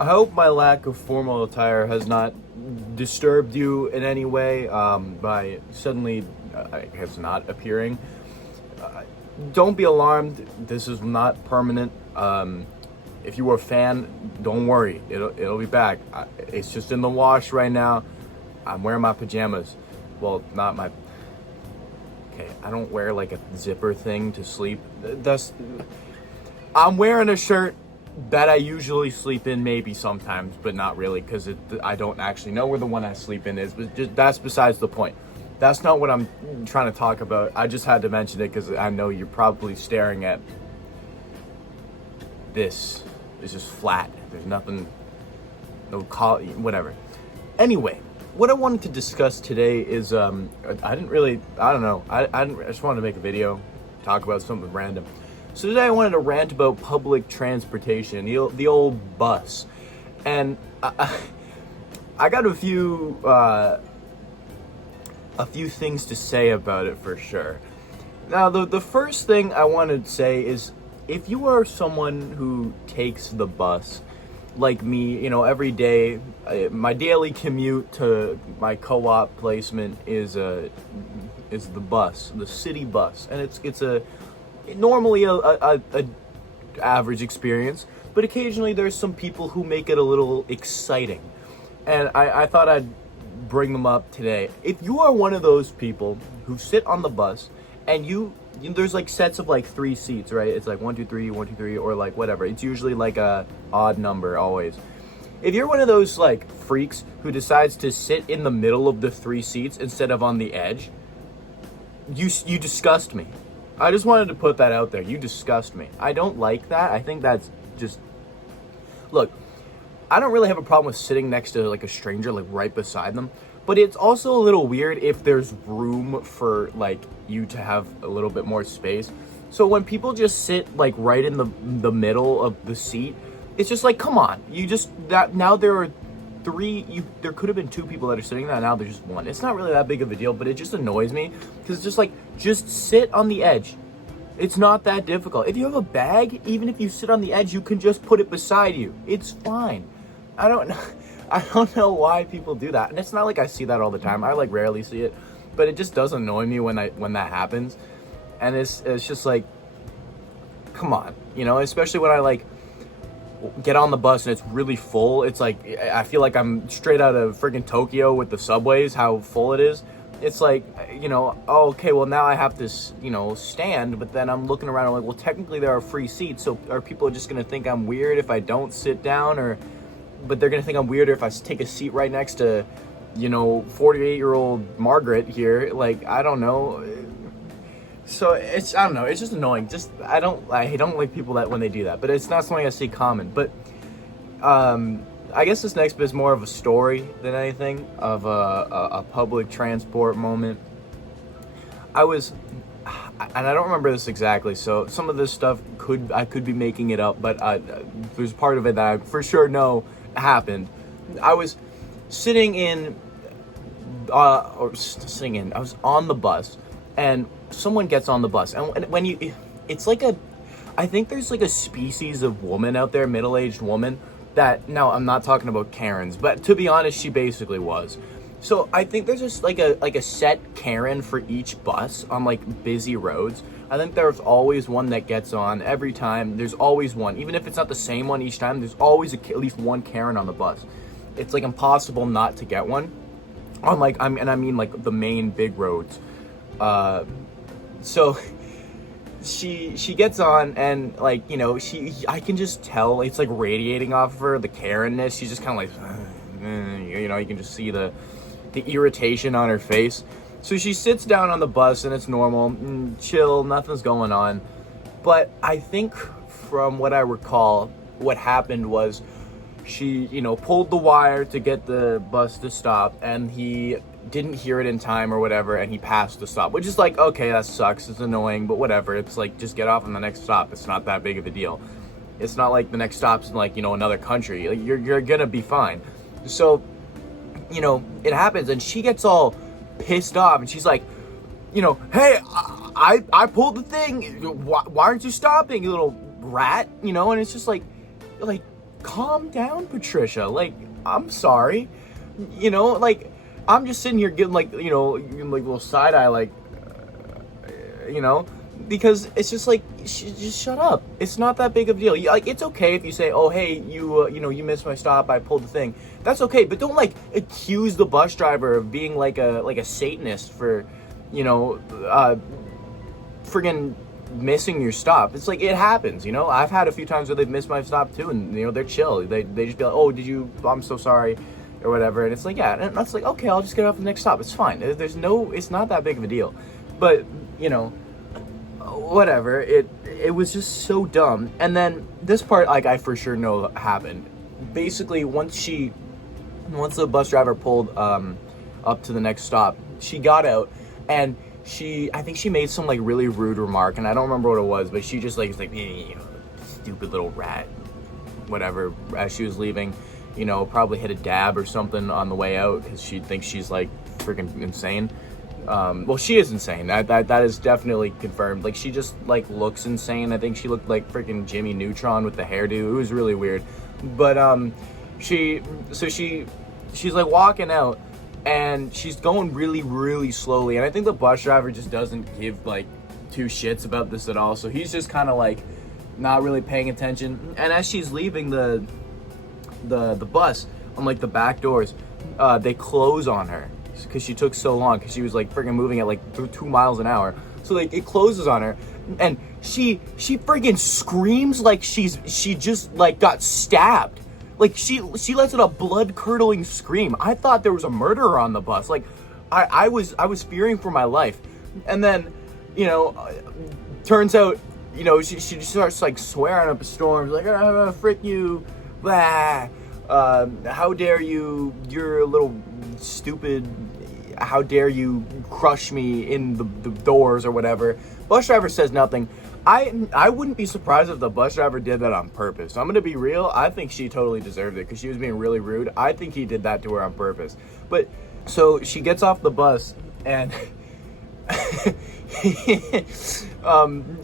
I hope my lack of formal attire has not disturbed you in any way by suddenly, I guess, not appearing. Don't be alarmed. This is not permanent. If you were a fan, don't worry. It'll be back. It's just in the wash right now. I'm wearing my pajamas. Well, not my. Okay, I don't wear like a zipper thing to sleep. I'm wearing a shirt that I usually sleep in, maybe sometimes, but not really, because I don't actually know where the one I sleep in is. But that's besides the point. That's not what I'm trying to talk about. I just had to mention it because I know you're probably staring at this. It's just flat. There's nothing, no whatever. Anyway, what I wanted to discuss today is I just wanted to make a video, talk about something random. So today I wanted to rant about public transportation, the old bus, and I got a few things to say about it for sure. Now, the first thing I want to say is, if you are someone who takes the bus, like me, every day, my daily commute to my co-op placement is the bus, the city bus, and it's normally a average experience, but occasionally there's some people who make it a little exciting, and I thought I'd bring them up today. If you are one of those people who sit on the bus and there's like sets of like 3 seats, right? It's like 1, 2, 3, 1, 2, 3, or like whatever. It's usually like a odd number always. If you're one of those like freaks who decides to sit in the middle of the 3 seats instead of on the edge, you disgust me. I just wanted to put that out there. You disgust me. I don't like that. I think that's just... Look, I don't really have a problem with sitting next to like a stranger, like right beside them. But it's also a little weird if there's room for like you to have a little bit more space. So when people just sit like right in the middle of the seat, it's just like, come on. Now there are 3, there could have been 2 people that are sitting there, now there's just 1. It's not really that big of a deal, but it just annoys me because it's just like, just sit on the edge. It's not that difficult. If you have a bag, even if you sit on the edge, you can just put it beside you. It's fine. I don't know why people do that. And it's not like I see that all the time. I like rarely see it, but it just does annoy me when that happens. And it's just like, come on, especially when I like get on the bus and it's really full. It's like, I feel like I'm straight out of freaking Tokyo with the subways, how full it is. It's like, oh, okay, well now I have this, stand, but then I'm looking around and I'm like, well, technically there are free seats. So are people just going to think I'm weird if I don't sit down, but they're going to think I'm weirder if I take a seat right next to, 48-year-old Margaret here. Like, I don't know. So I don't know. It's just annoying. I don't like people that when they do that, but it's not something I see common. But, I guess this next bit is more of a story than anything of a public transport moment. And I don't remember this exactly, so some of this stuff I could be making it up, but there's part of it that I for sure know happened. I was I was on the bus, and someone gets on the bus, and when it's like I think there's like a species of woman out there, middle-aged woman, that, now I'm not talking about Karens, but to be honest, she basically was. So I think there's just like a set Karen for each bus on like busy roads. I think there's always one that gets on every time. There's always one, even if it's not the same one each time. There's always at least one Karen on the bus. It's like impossible not to get one on I mean like the main big roads. So she gets on, and like, I can just tell it's like radiating off of her, the Karen-ness. She's just kind of like, you can just see the irritation on her face. So she sits down on the bus, and it's normal, chill, nothing's going on. But I think from what I recall, what happened was she, pulled the wire to get the bus to stop, and he didn't hear it in time or whatever, and he passed the stop, which is like, okay, that sucks, it's annoying, but whatever. It's like, just get off on the next stop. It's not that big of a deal. It's not like the next stop's in like, another country. Like, you're gonna be fine. So, it happens, and she gets all pissed off, and she's like, hey, I pulled the thing. Why aren't you stopping, you little rat? And it's just like, calm down, Patricia. Like, I'm sorry. You know, like, I'm just sitting here getting, like, you know, like, little side eye, like, you know, because it's just like, just shut up. It's not that big of a deal. Like, it's okay if you say, oh, hey, you know, you missed my stop, I pulled the thing. That's okay, but don't, like, accuse the bus driver of being like a Satanist for, you know, friggin' missing your stop. It's like, it happens, you know. I've had a few times where they've missed my stop too, and you know, they're chill. They just be like, oh, I'm so sorry, or whatever. And it's like, yeah, and that's like, okay, I'll just get off the next stop. It's fine. It's not that big of a deal. But, you know, whatever. It was just so dumb. And then this part, like, I for sure know happened. Basically, once the bus driver pulled up to the next stop, she got out, and I think she made some, like, really rude remark, and I don't remember what it was, but she just, like, was like, you know, stupid little rat, whatever, as she was leaving. You know, probably hit a dab or something on the way out, because she thinks she's, like, freaking insane. Well, she is insane. That is definitely confirmed. Like, she just, like, looks insane. I think she looked like freaking Jimmy Neutron with the hairdo. It was really weird. But she's like walking out, and she's going really, really slowly. And I think the bus driver just doesn't give, like, two shits about this at all. So he's just kind of, like, not really paying attention. And as she's leaving the bus, on, like, the back doors, they close on her because she took so long, because she was, like, freaking moving at, like, 2 miles an hour. So, like, it closes on her, and she freaking screams like she just, like, got stabbed. Like, she lets out a blood-curdling scream. I thought there was a murderer on the bus. Like, I was fearing for my life. And then, you know, turns out, you know, she just starts, like, swearing up a storm. Like, frick you, blah. How dare you, you're a little stupid, how dare you crush me in the doors or whatever. Bus driver says nothing. I wouldn't be surprised if the bus driver did that on purpose. I'm gonna be real, I think she totally deserved it, because she was being really rude. I think he did that to her on purpose. But, so she gets off the bus, and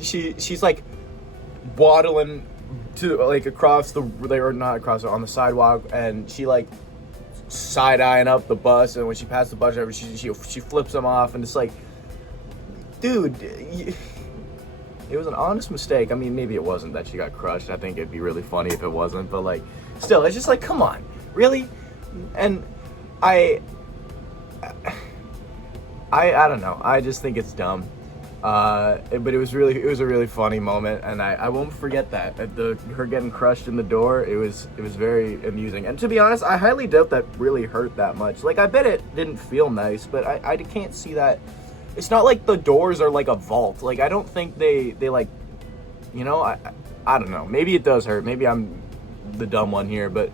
she's like waddling to, like, across or not across, on the sidewalk, and she, like, side-eyeing up the bus, and when she passed the bus driver, she flips him off, and it's like, dude, it was an honest mistake. I mean, maybe it wasn't that she got crushed. I think it'd be really funny if it wasn't, but, like, still, it's just like, come on, really? And I don't know. I just think it's dumb. But it was a really funny moment, and I won't forget that. Her getting crushed in the door, it was very amusing. And to be honest, I highly doubt that really hurt that much. Like, I bet it didn't feel nice, but I can't see that. It's not like the doors are like a vault. Like, I don't think they like, you know, I don't know. Maybe it does hurt. Maybe I'm the dumb one here, but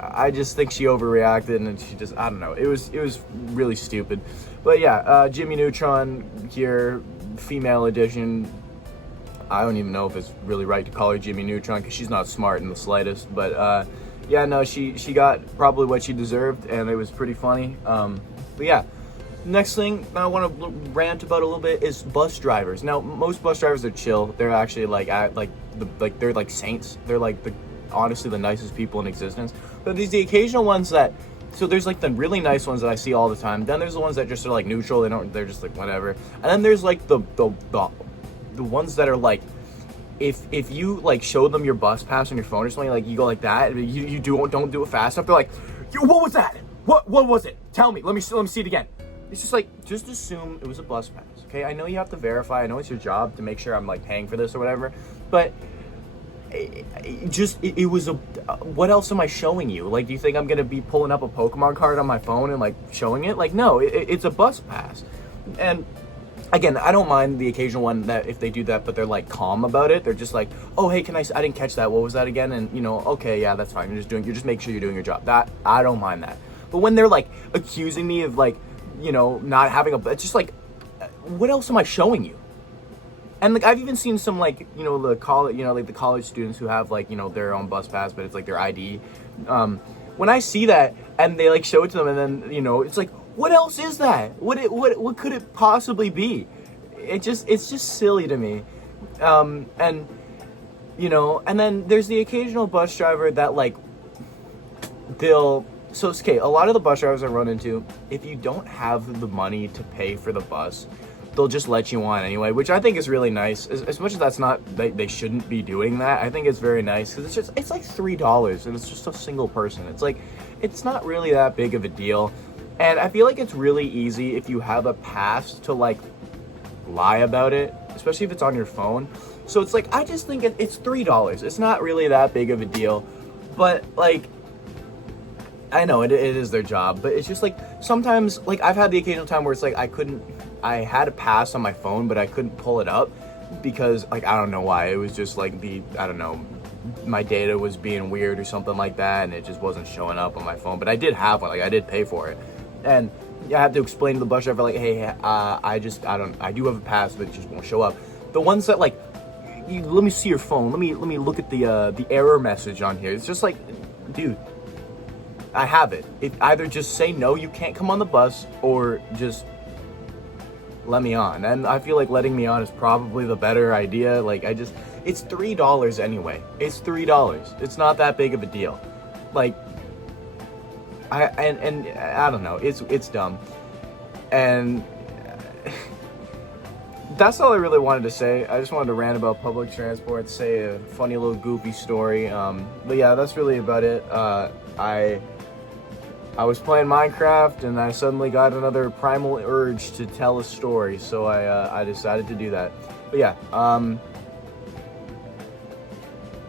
I just think she overreacted, and she just, I don't know. It was really stupid. But yeah, Jimmy Neutron here, female edition. I don't even know if it's really right to call her Jimmy Neutron, because she's not smart in the slightest. But yeah, no, she got probably what she deserved, and it was pretty funny. But yeah, next thing I want to rant about a little bit is bus drivers. Now, most bus drivers are chill. They're actually they're like saints. They're like honestly the nicest people in existence. But the occasional ones that, so there's like the really nice ones that I see all the time. Then there's the ones that just are like neutral. They're just like whatever. And then there's like the ones that are like, if you like show them your bus pass on your phone or something, like you go like that, you don't do it fast enough. They're like, what was that? What was it? Tell me. Let me see it again. It's just like, just assume it was a bus pass. Okay, I know you have to verify. I know it's your job to make sure I'm like paying for this or whatever. But it was a, what else am I showing you? Like, do you think I'm gonna be pulling up a Pokemon card on my phone and like showing it? Like, no, it's a bus pass. And again, I don't mind the occasional one that if they do that, but they're like calm about it. They're just like, oh, hey, I didn't catch that. What was that again? And you know, okay, yeah, that's fine. You're just making sure you're doing your job. That, I don't mind that. But when they're like accusing me of like, you know, not having it's just like, what else am I showing you? And like, I've even seen some like, you know, the college students who have like, you know, their own bus pass, but it's like their ID. When I see that and they like show it to them, and then, you know, it's like, what else is that? What could it possibly be? It's just silly to me. And you know. And then there's the occasional bus driver that like they'll so it's okay. A lot of the bus drivers I run into, if you don't have the money to pay for the bus, they'll just let you on anyway, which I think is really nice. As much as that's not, they shouldn't be doing that, I think it's very nice because it's like $3 and it's just a single person. It's like, it's not really that big of a deal. And I feel like it's really easy if you have a pass to like lie about it, especially if it's on your phone. So it's like, I just think it's $3. It's not really that big of a deal, but like, I know it is their job, but it's just like sometimes, like I've had the occasional time where it's like I had a pass on my phone, but I couldn't pull it up because like I don't know why. It was just like I don't know, my data was being weird or something like that, and it just wasn't showing up on my phone. But I did have one, like I did pay for it, and I had to explain to the bus driver like, hey, I do have a pass, but it just won't show up. The ones that like, let me see your phone, let me look at the error message on here. It's just like, dude, I have it. Either just say no, you can't come on the bus, or just let me on. And I feel like letting me on is probably the better idea. Like it's $3 anyway. It's $3. It's not that big of a deal. Like I don't know. It's dumb. And that's all I really wanted to say. I just wanted to rant about public transport, say a funny little goofy story. But yeah, that's really about it. I was playing Minecraft and I suddenly got another primal urge to tell a story, so I decided to do that. But yeah,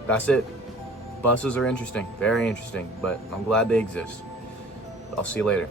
that's it. Buses are interesting, very interesting, but I'm glad they exist. I'll see you later.